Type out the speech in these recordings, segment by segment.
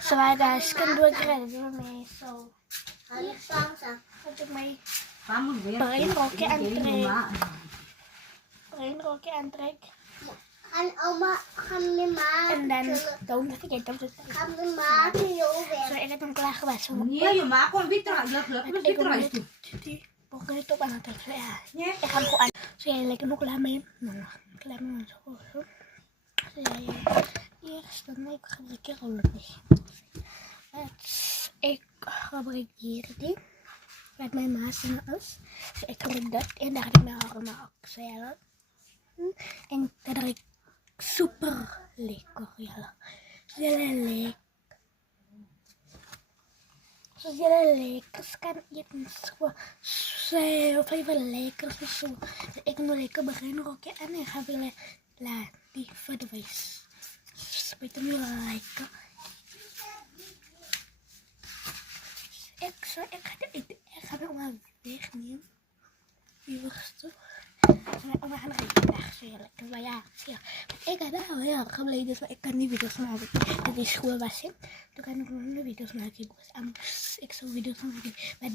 So guys, kan dua keren mee. So, untuk may parin roke antrek. Parin roke antrek. And then, don't forget to so, ik heb hem klaargewassen. Nee, je maakt gewoon wit eruit. Wit eruit. Pokoknya itu kan ada saya. Ik ga hem gewoon aan. Saya lekker nog klaar mee. Klaar mee zo. Saya eerst dan ik ga een keer rollen. Ik gebruik hier die met mijn maas en alles. Dus ik gebruik dat en daar heb ik mijn allemaal ook zelf. En dat is super lekker, ja. Heel lekker. Zo heel lekker. Kan eten zo veel lekker zo. Ik moet lekker beginnen ook en ik ga willen laten die verdwijnen. Spijt me lekker. Ik ga het maar wegnemen. Die worst. En we gaan er even weg, zo lekker. Maar ja, ik had al heel erg geleden, dus ik kan niet video's maken. Dat is school was, hè. Toen kan ik nog video's maken. Ik zou video's maken, maar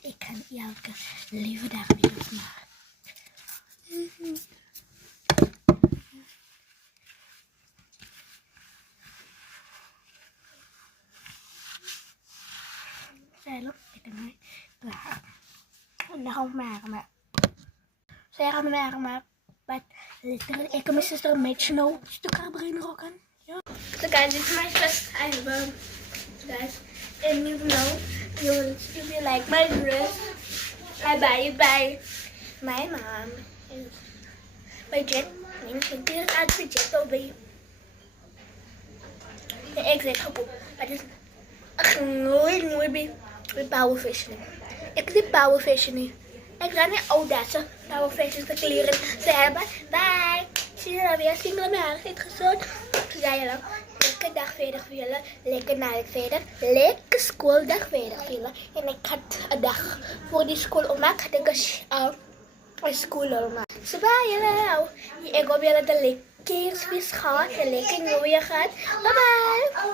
ik kan elke leven daar video's maken. Saya ik ben klaar. En dan gaan we maken. Saya gaan maken, maar ik en mijn zuster een beetje nou stuk gaan beginnen roken. Ja. So guys, this is my first album. So guys, and you know, if you like my dress, I buy it by my mom. By Jet, ik denk dat het bij Jet bij de exact happo. Maar het is nooit bij Power Fashion. Ik zie Power Fashion niet. Ik ga niet audace Power Fashion te kleren. Ze hebben bye. Zie je dan weer single mijn haar zit gezond. Ze zei dan lekker dag verder willen. Lekker nacht verder. Lekker schooldag verder willen. En ik had een dag voor die school opmaak. Had ik een school opmaak. Zo bye jullie. Ik hoop jullie de lekker vis gehad. En lekker nieuwjaar gehad. Bye bye.